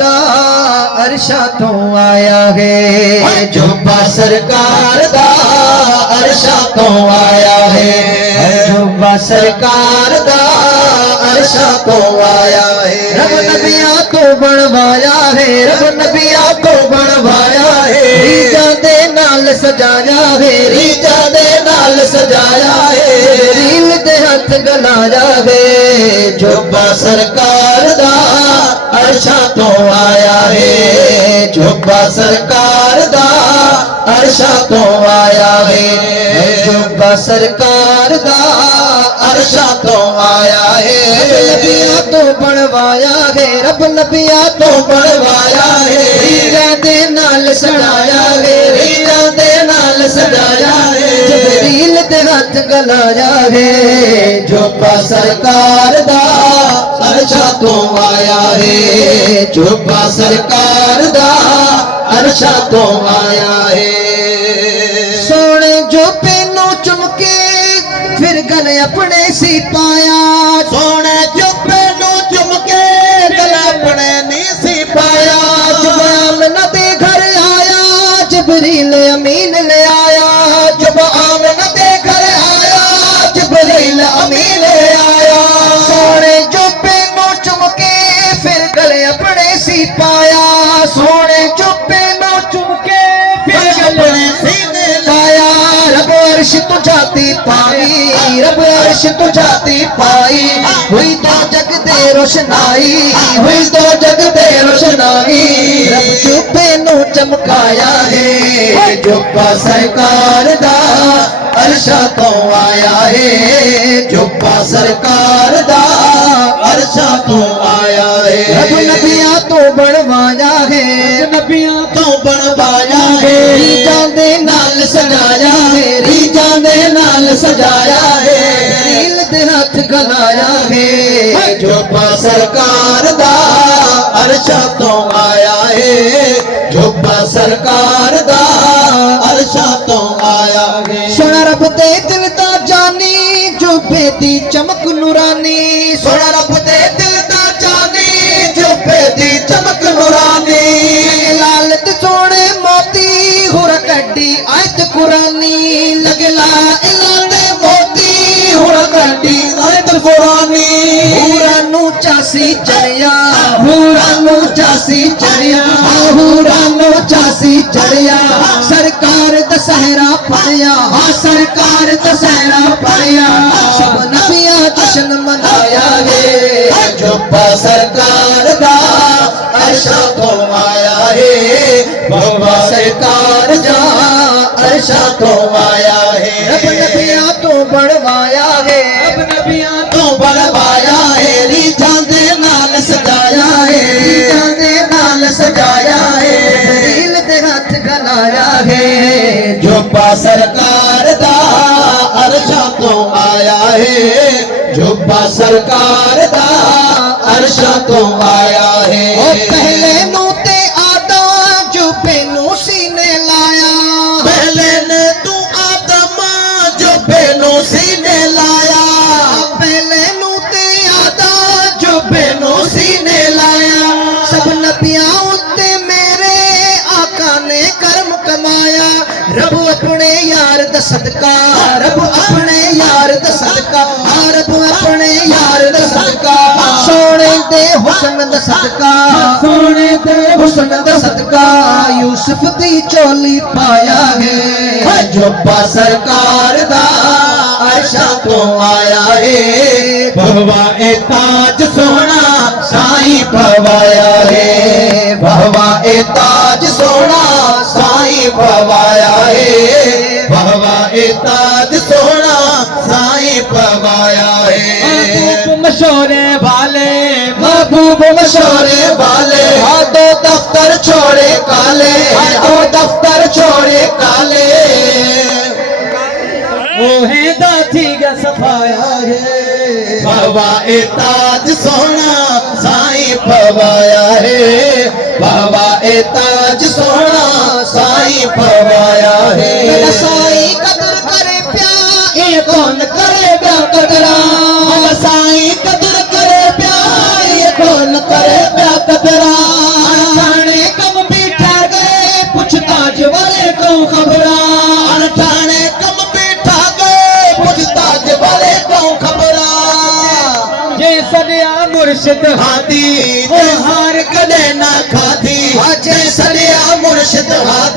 दा अरशा तो आया है, जुब्बा सरकार दा अरशा तो आया है, जुब्बा सरकार दा अरशा तो आया है। रब नबिया को बनवाया है, रब नबिया को बनवाया है, रीजा दे नाल सजाया है, रीजा दे नाल सजाया है, रील दे हथ गलाया है, जुब्बा सरकार दा अरशा तो आया है, जुब्बा सरकार दा अरशा तो आया है, जुब्बा सरकार दा अरशा तो आया है। रब नबिया तो बनवाया है, रब नबिया तो बनवाया है, रीजा दे नाल सजाया है, रीजा दे नाल सजाया है, जबरील दे हथ गलाया है, जुब्बा सरकार दा अरशा तो आया है, जुब्बा सरकार दा अरशा तो आया है। सोने जुब्बे नू चुमके फिर गले अपने सी पाया, सोने जुब्बे नू चुमके गले अपने नी सी पाया, जब आमना दे घर आया जबरील अमीन ले आया, जब आमना दे घर आया जबरील अमीन ले आया, सोने जुब्बे नू चुमके फिर गले अपने सी पाया, सोने जुब्बे नू चुमके फिर गले सीने लाया, रब अर्श तो जाती पाई, रब अर्श तो जाती पाई, हुई तो जग दे रोशनाई, हुई तो जग दे रोशनाई, रब जुब्बे नू चमकाया है, जुब्बा सरकार दा अरशा तो आया है, जुब्बा सरकार दा अरशा तो आया है। रब नबिया तो बनवाया है, नबिया तो बनवाया है, रीजा दे नाल सजाया है, रीजा दे नाल सजाया है, रील दे हथ गलाया है, जुब्बा सरकार दा अरशा तो आया है, जुब्बा सरकार दा अरशा तो आया है। सोना रब दे दिल दा जानी, जुब्बे दी चमक नूरानी, सोना रब दे दिल दा जानी, जुब्बे दी चमक नूरानी, लालत सोने मोती हुर कड्डी आयत कुरानी, लगला इलाने मोती हुर कड्डी आयत कुरानी, हुरानू चासी चढ़िया, हुरानू चासी चढ़िया, हुरानू चासी चढ़िया, सरकार दशहरा पड़िया, सरकार दशहरा पड़िया, सब नबिया जश्न मनाया है, जुब्बा सरकार दा अरशा तो आया है, जुब्बा सरकार दा अरशा तो आया है। रब नबिया तो बनवाया है, रब नबिया तो बनवाया है, रीजा दे नाल सजाया है, रीजा दे नाल सजाया है, रील दे हथ गलाया है, जुब्बा सरकार दा अरशा तो आया है, जुब्बा सरकार दा अरशा तो आया है। ओ पहले नू ते आदा जुब्बे नू सीने लाया, पहले ने तू आदम जुब्बे नू सीने लाया, पहले नू ते आदा जुब्बे नू सीने लाया, सब नबियां उत्ते मेरे आका ने कर्म कमाया, रब अपने यार दा सदका, रब अपने यार दा सदका, रब अपने यार दा सदका, सोने दे हुस्न दा सदका, सोने दे हुस्न दा सदका, यूसुफ दी चोली पाया है, जुब्बा सरकार दा अरशा तो आया है, भवा ए ताज सोना साईं पवाया है, भवा ए ताज सोना साईं पवाया है, भवा ए ताज सोना साईं पवाया है। महबूब मशोरे वाले, महबूब मशोरे वाले, दो दफ्तर छोड़े काले, दो दफ्तर छोड़े काले, मोहे दाथी का सफाया है, भवा ए ताज सोना साईं पवाया है, भवा ए ताज सोना साईं पवाया है। मेरा साईं कदर करे प्या, ये कौन करे प्या कदरा, मेरा साईं कदर करे प्या, ये कौन करे प्या कदरा, सड़िया मुर्शिद हादी ते हार कदे ना खाधी जे सड़िया मुर्शिद हादी